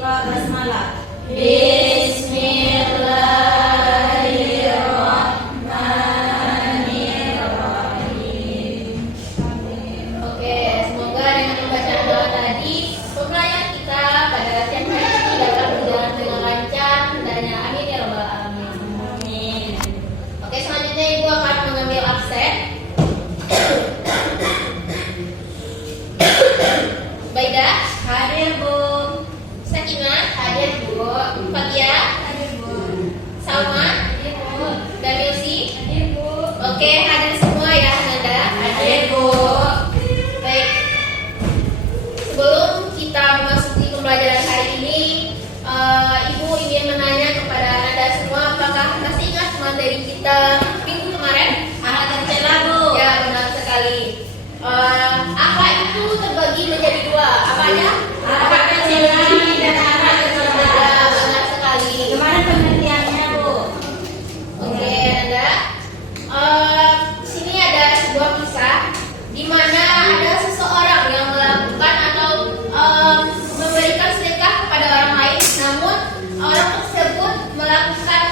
Iqra basmalah. Bismillahirrahmanirrahim. Oke, semoga dengan pembacaan doa tadi pembelajaran kita pada latihan hari ini dapat berjalan dengan lancar. Hendaknya amin ya rabbal alamin. Amin. Oke, selanjutnya Ibu akan mengambil absen. Baidah Hadir, Bu. Sakinah hadir Bu. Fatia Hadir, Bu. Salma Hadir, Bu. dan Yosi. Hadir, Bu. Oke, hadir semua ya Nanda. Hadir, Bu. Baik. Sebelum kita memasuki pembelajaran hari ini, Ibu ingin menanya kepada Anda semua, apakah masih ingat materi kita minggu kemarin? Ahad dan Celah, Bu. Ya, benar sekali. Apa itu terbagi menjadi dua? Apa aja? Ahad dan Celah dan Ahad dan Celah. Ya, benar sekali. Gimana pengertiannya, Bu? Oke, Anda. Sini ada sebuah kisah di mana ada seseorang yang melakukan atau memberikan sedekah kepada orang lain, namun orang tersebut melakukan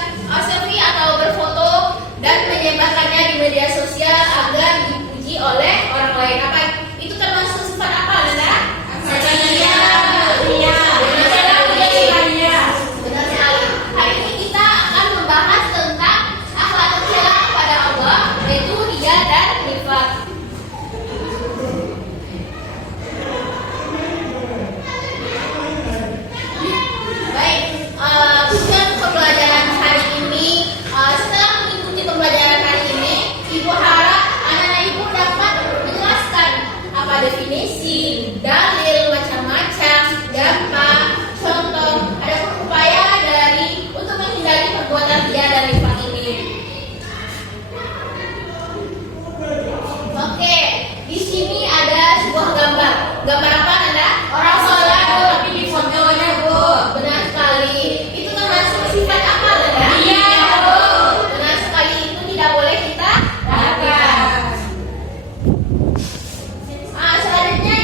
selfie atau berfoto dan menyebarkannya di media sosial agar dipuji oleh orang lain. Apa itu termasuk sifat apa, Anda? Iya. Iya. Benar sekali. Iya. Benar sekali. Hari ini kita akan membahas tentang akhlak tercela kepada Allah, yaitu riya dan nifaq. Baik, tujuan pembelajaran hari ini, setelah mengikuti pembelajaran hari ini, Ibu harap anak-anak Ibu dapat menjelaskan apa definisi, dalil, macam-macam, dampak, contoh, ada upaya dari untuk menghindari perbuatan riya dan nifaq ini. Oke, di sini ada sebuah gambar. Gambar apa, Nanda? Orang sholat, Bu. Tapi di fotonya, Bu. Benar sekali. Itu termasuk sifat apa, Nanda? Iya, Bu. Benar sekali. Itu tidak boleh kita lakukan. Selanjutnya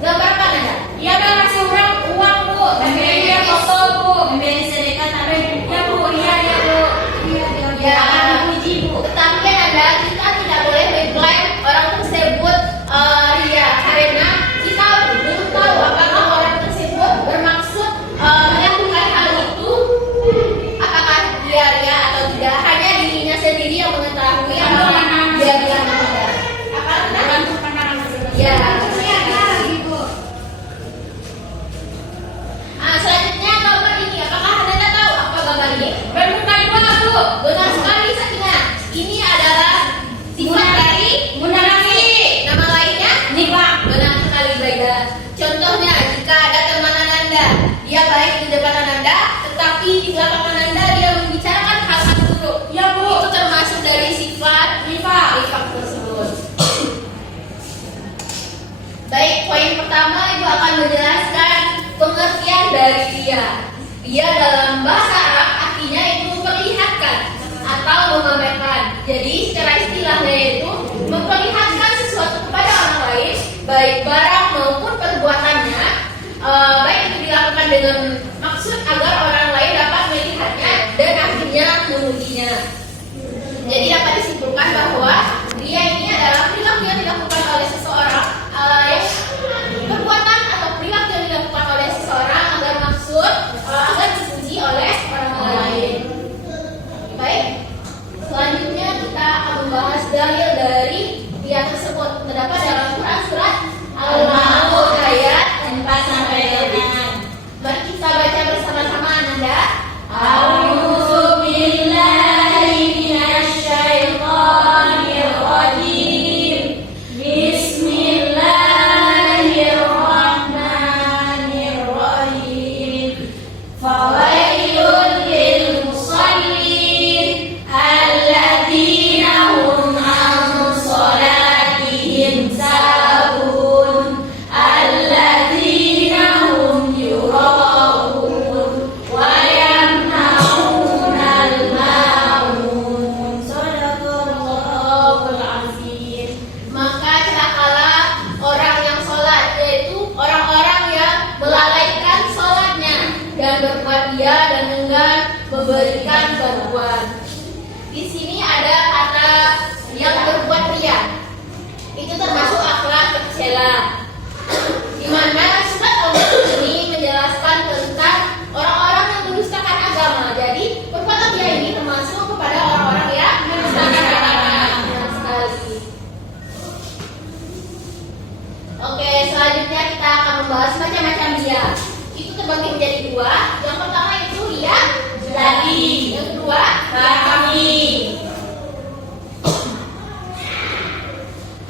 gambar apa, Nanda? Iya, kan ngasih orang uang, Bu. Membeli foto, Bu. Membeli sedekah sampai ya, Bu. Iya, ya, Bu. Iya, Ya. akan dipuji, Bu. Tetapi Anda, kita tidak boleh mengklaim orang tersebut ria, karena kita belum tahu apakah orang tersebut bermaksud melakukan hal itu, apakah dia ria atau tidak. Hanya dirinya sendiri yang mengetahui apakah dia ria atau tidak. Apa Anda? Tergantung pandangan masing-masing. Ya. Ibu. Selanjutnya gambar ini, apakah Anda tahu apa gambar ini? Bermuka dua, Bu. Benar sekali, Sakinah. Ini adalah sifat dari Bunda Nasi. nama lainnya. Nifaq. Benar sekali, Baida. Contohnya, jika ada teman Ananda, dia baik di depan Ananda, tetapi di belakang Ananda dia membicarakan hal-hal buruk. Ya, Bu. Itu termasuk dari sifat Nifaq. nifaq tersebut. Baik, poin pertama Ibu akan menjelaskan pengertian dari dia. Dia dalam bahasa Arab artinya itu memperlihatkan atau memamerkan. Jadi secara istilahnya itu memperlihatkan sesuatu kepada orang lain, baik barang maupun perbuatannya, baik itu dilakukan dengan maksud agar orang lain dapat melihatnya dan akhirnya memujinya. Jadi dapat disimpulkan bahwa dia ini adalah perilaku yang dilakukan oleh seseorang, perbuatan atau perilaku yang dilakukan oleh seseorang agar maksud agar dipuji oleh orang lain. Baik, selanjutnya kita akan membahas dalil dari dia tersebut. Terdapat dalam Quran surat Al-Ma'un ayat 4 sampai 6. Mari kita baca bersama-sama, Nanda. memberikan bantuan. Di sini ada kata yang berbuat ria. Itu termasuk akhlak tercela. Di mana surat Allah ini menjelaskan tentang orang-orang yang mendustakan agama. Jadi perbuatan ria ini termasuk kepada orang-orang yang mendustakan agama. Sekali. Oke, selanjutnya kita akan membahas macam-macam ria. Itu terbagi menjadi dua. Yang pertama itu ria jadi. Yang kedua kami.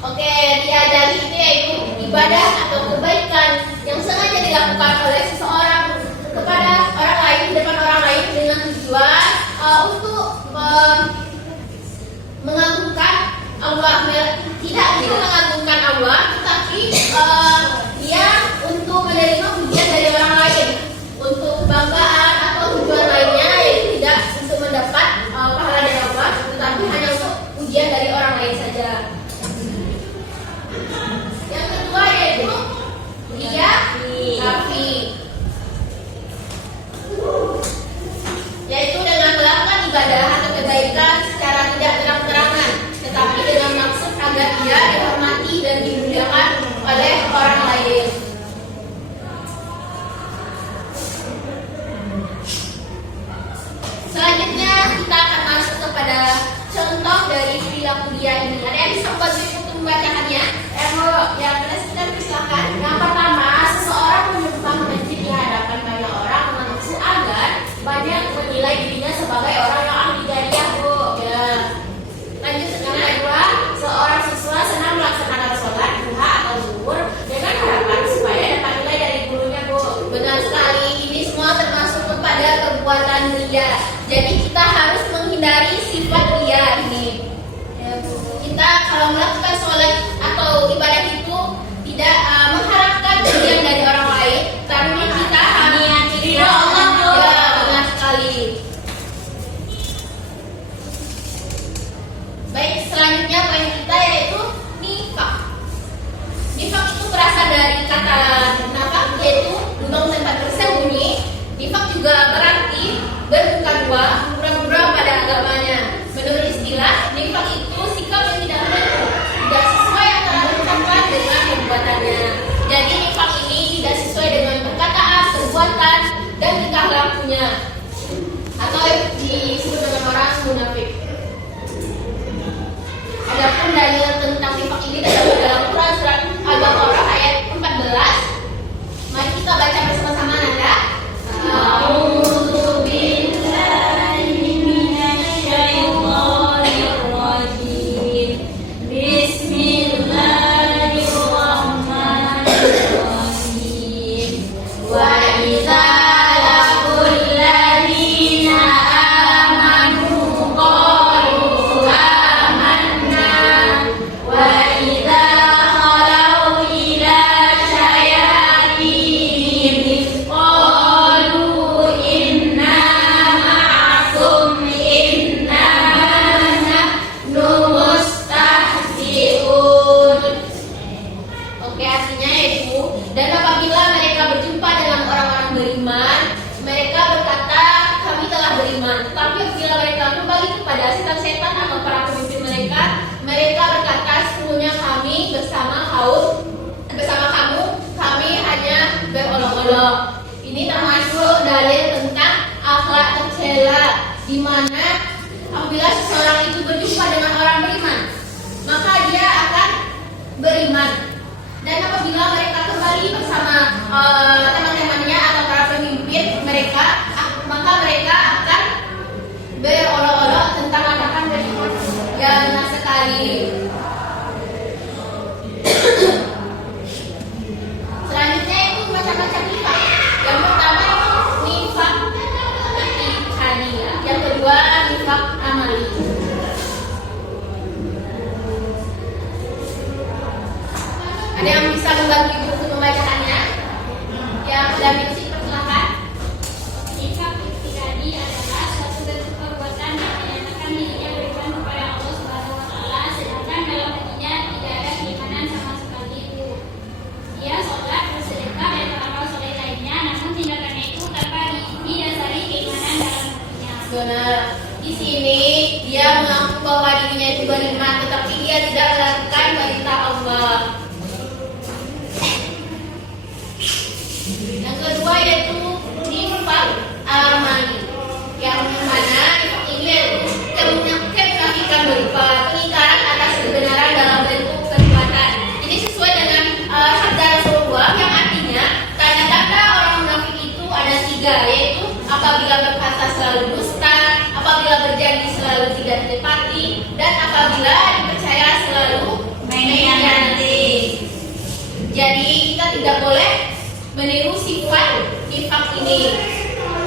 Oke, ria jadi itu yaitu ibadah atau kebaikan yang sengaja dilakukan oleh seseorang kepada orang lain di depan orang lain dengan tujuan untuk mengagungkan Allah. Tidak mengagungkan Allah, tetapi dia untuk menerima pujian dari orang lain, untuk kebanggaan atau tujuan lainnya, yaitu tidak untuk mendapat pahala dari Allah, tetapi hanya untuk pujian dari orang lain saja. Yang kedua yaitu ria kafi, yaitu dengan melakukan ibadah atau kebaikan secara tidak terang-terangan, tetapi dengan maksud agar dia dihormati dan dimuliakan oleh orang lain. Selanjutnya kita akan masuk kepada contoh dari perilaku ria ini. Ada yang bisa membantu untuk membacakannya? Ya, kita silakan. Yang pertama, seseorang menyumbang masjid di hadapan banyak orang dengan maksud agar banyak menilai dirinya sebagai orang yang ahli jariah, Bu. Ya. Lanjut yang kedua, seorang siswa senang melaksanakan sholat duha atau zuhur dengan harapan supaya dapat nilai dari gurunya, Bu. Benar sekali, ini semua termasuk kepada perbuatan ria. Jadi kita harus menghindari sifat ria ini. Ya, Bu. Kita kalau melakukan sholat atau ibadah itu tidak mengharapkan pujian dari orang lain, tapi kita hanya ridho Allah. Ya, benar sekali. Baik, selanjutnya poin kita yaitu nifak. Nifak itu berasal dari kata nafak, yaitu lubang tempat bersembunyi. Nifak juga berarti bermuka dua, pura-pura pada agamanya. Menurut istilah, nifak itu sikap yang tidak benar, tidak sesuai antara ucapan dengan perbuatannya. Jadi nifak ini tidak sesuai dengan perkataan, perbuatan, dan tingkah lakunya, atau disebut dengan orang munafik. Adapun dalil tentang nifak ini terdapat dalam Quran surat Al-Baqarah ayat 14. Mari kita baca bersama-sama, Nanda. A'udzu billahi minasyaitonir rajim. Bismillahirrahmanirrahim. Wa idza laqul ladzina amanu qalu amanna wa idza khalau ila syayatinihim qalu inna ma'akum innama nahnu mustahzi'un. Oke, artinya yaitu, dan apabila mereka berjumpa dengan orang-orang beriman, mereka berkata, kami telah beriman. Tetapi apabila mereka kembali kepada setan-setan atau para pemimpin mereka, mereka berkata, sesungguhnya kami bersama kamu, kami hanya berolok-olok. Ini termasuk dalil tentang akhlak tercela, di mana apabila seseorang itu berjumpa dengan orang beriman, maka dia akan beriman. Dan apabila mereka kembali bersama teman-temannya atau para pemimpin mereka, maka mereka akan berolok-olok tentang ajakan beriman. Jangan sekali. Selanjutnya itu macam-macam nifak. Yang pertama itu nifak itikadi, yang kedua nifak amali. Ada yang bisa membantu ibu untuk membacakannya? Yang sudah musik, persilakan. Nifak itikadi Benar. Di sini dia mengaku bahwa dirinya itu beriman, tetapi dia tidak melakukan perintah Allah. Yang kedua yaitu nifaq amali, yang mana nifaq ini yaitu kemunafikan berupa pengingkaran atas kebenaran dalam bentuk perbuatan. Ini sesuai dengan sabda Rasulullah yang artinya tanda-tanda orang munafik itu ada 3, yaitu apabila berkata selalu dusta, apabila berjanji selalu tidak ditepati, dan apabila dipercaya selalu mengkhianati. Jadi kita tidak boleh meniru sifat nifaq ini,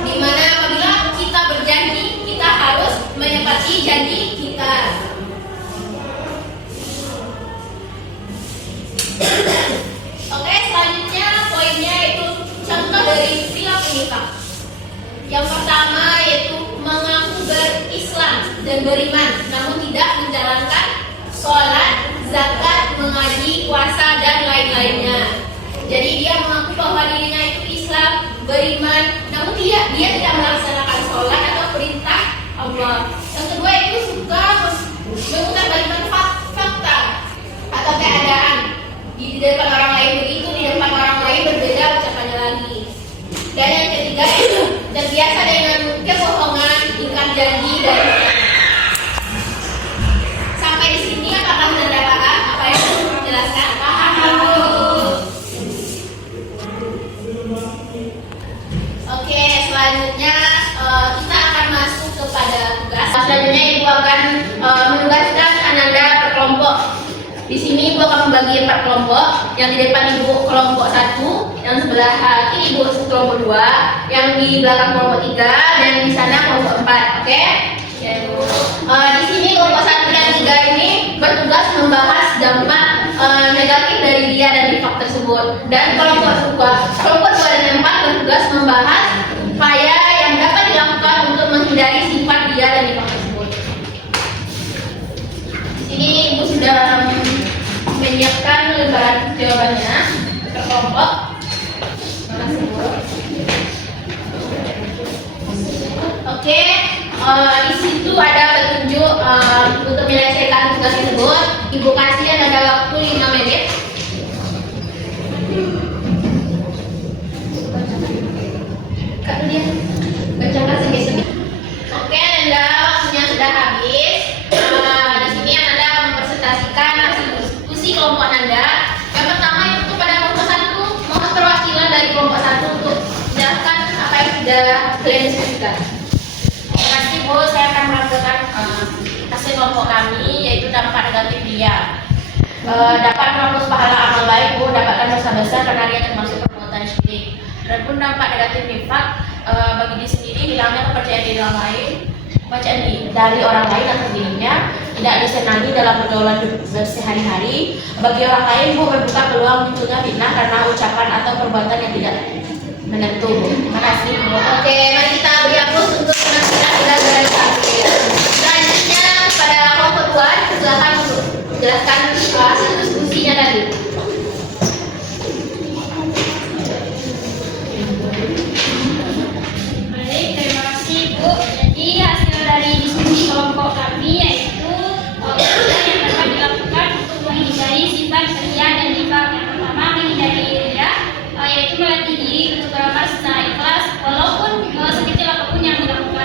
di mana apabila kita berjanji kita harus menepati janji kita. Oke, selanjutnya poinnya itu contoh dari perilaku nifaq. Yang pertama yaitu mengaku berislam dan beriman, namun tidak menjalankan sholat, zakat, mengaji, puasa, dan lain-lainnya. Jadi dia mengaku bahwa dirinya itu Islam, beriman, namun dia tidak melaksanakan sholat atau perintah Allah. Yang kedua itu suka memutarbalikkan fakta atau keadaan. Di depan orang lain begitu, di depan orang lain berbeda ucapannya lagi. Dan yang ketiga itu terbiasa dengan kebohongan, ingkar janji, dan sampai di sini apakah Anda paham apa yang saya jelaskan? Paham? Oke, selanjutnya kita akan masuk kepada tugas. Selanjutnya Ibu akan menugaskan Ananda per kelompok. Di sini Ibu akan membagi 4 kelompok. Yang di depan Ibu kelompok 1, yang sebelah kiri Ibu kelompok 2, yang di belakang kelompok 3, dan di sana kelompok 4. Oke? Ya, Ibu. Di sini kelompok 1 dan 3 ini bertugas membahas dampak negatif dari dia dan nifaq tersebut. Dan kelompok 2 dan 4 bertugas membahas upaya yang dapat dilakukan untuk menghindari sifat dia dan nifaq tersebut. Di sini Ibu sudah menyiapkan lembaran jawabannya per kelompok. Oke, di situ ada petunjuk untuk menyelesaikan tugas tersebut. Ibu kasih ada waktu 5 menit. Kak dia bacakan segi-segi. Oke, Anda waktunya sudah habis. Di sini Anda mempresentasikan hasil diskusi kelompok Anda. Yang pertama itu kepada kelompok 1, mohon perwakilan dari kelompok 1 untuk menjelaskan apa yang sudah kalian diskusikan. Terima kasih Bu, saya akan melakukan hasil kelompok kami, yaitu dampak negatif dia. Dapat menghapus pahala amal baik, Bu, dapatkan dosa besar karena dia termasuk perbuatan syirik. Dan pun dampak negatif nifaq bagi diri sendiri, hilangnya kepercayaan diri orang lain, bacaan dari orang lain atau dirinya, tidak disenangi dalam pergaulan sehari-hari. Bagi orang lain, Bu, membuka peluang munculnya fitnah karena ucapan atau perbuatan yang tidak menentu. Terima kasih, Bu. Oke, mari kita beri aplaus untuk penampilan dari kami. Selanjutnya pada kelompok 2, silakan untuk menjelaskan hasil diskusinya tadi. Baik, terima kasih Bu. Jadi hasil dari diskusi kelompok kami yaitu upaya yang dapat dilakukan untuk menghindari sifat ria dan nifaq. Yang pertama, menghindari ria, yaitu melatih diri untuk beramal secara ikhlas walaupun sekecil apapun yang dilakukan.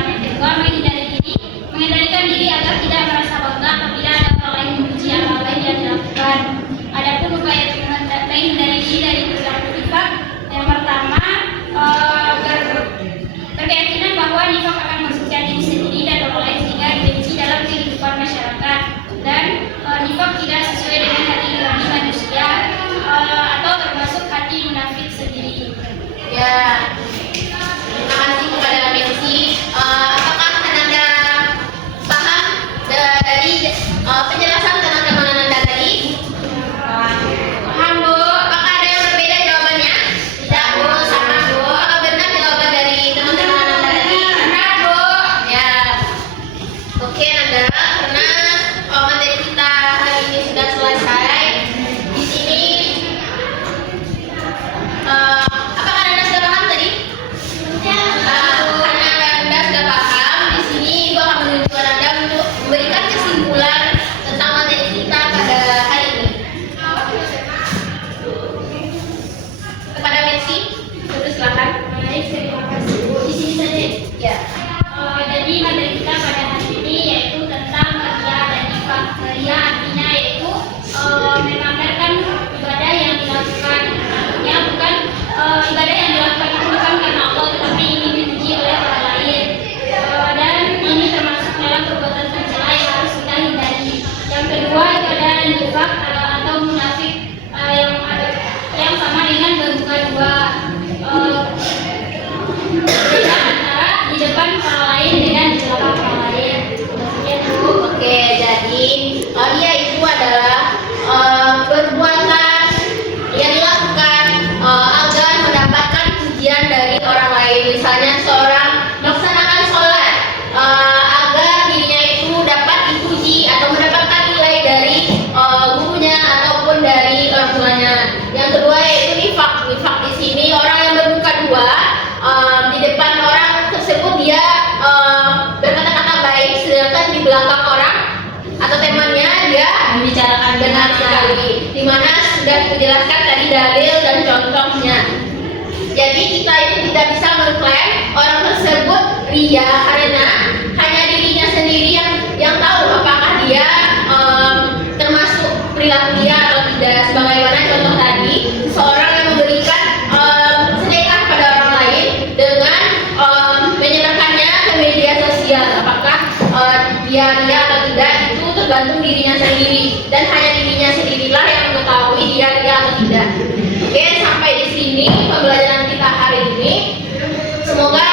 Benar sekali. Dimana sudah dijelaskan tadi dalil dan contohnya. Jadi kita itu tidak bisa mengklaim orang tersebut ria karena hanya dirinya sendiri yang tahu apakah dia termasuk perilaku ria atau tidak. Sebagaimana contoh tadi, seorang yang memberikan sedekah pada orang lain dengan menyebarkannya ke media sosial, apakah dia ria atau tidak itu tergantung dirinya sendiri dan hanya dirinya sendirilah yang mengetahui dia ria atau tidak. Oke, sampai di sini pembelajaran kita hari ini. Semoga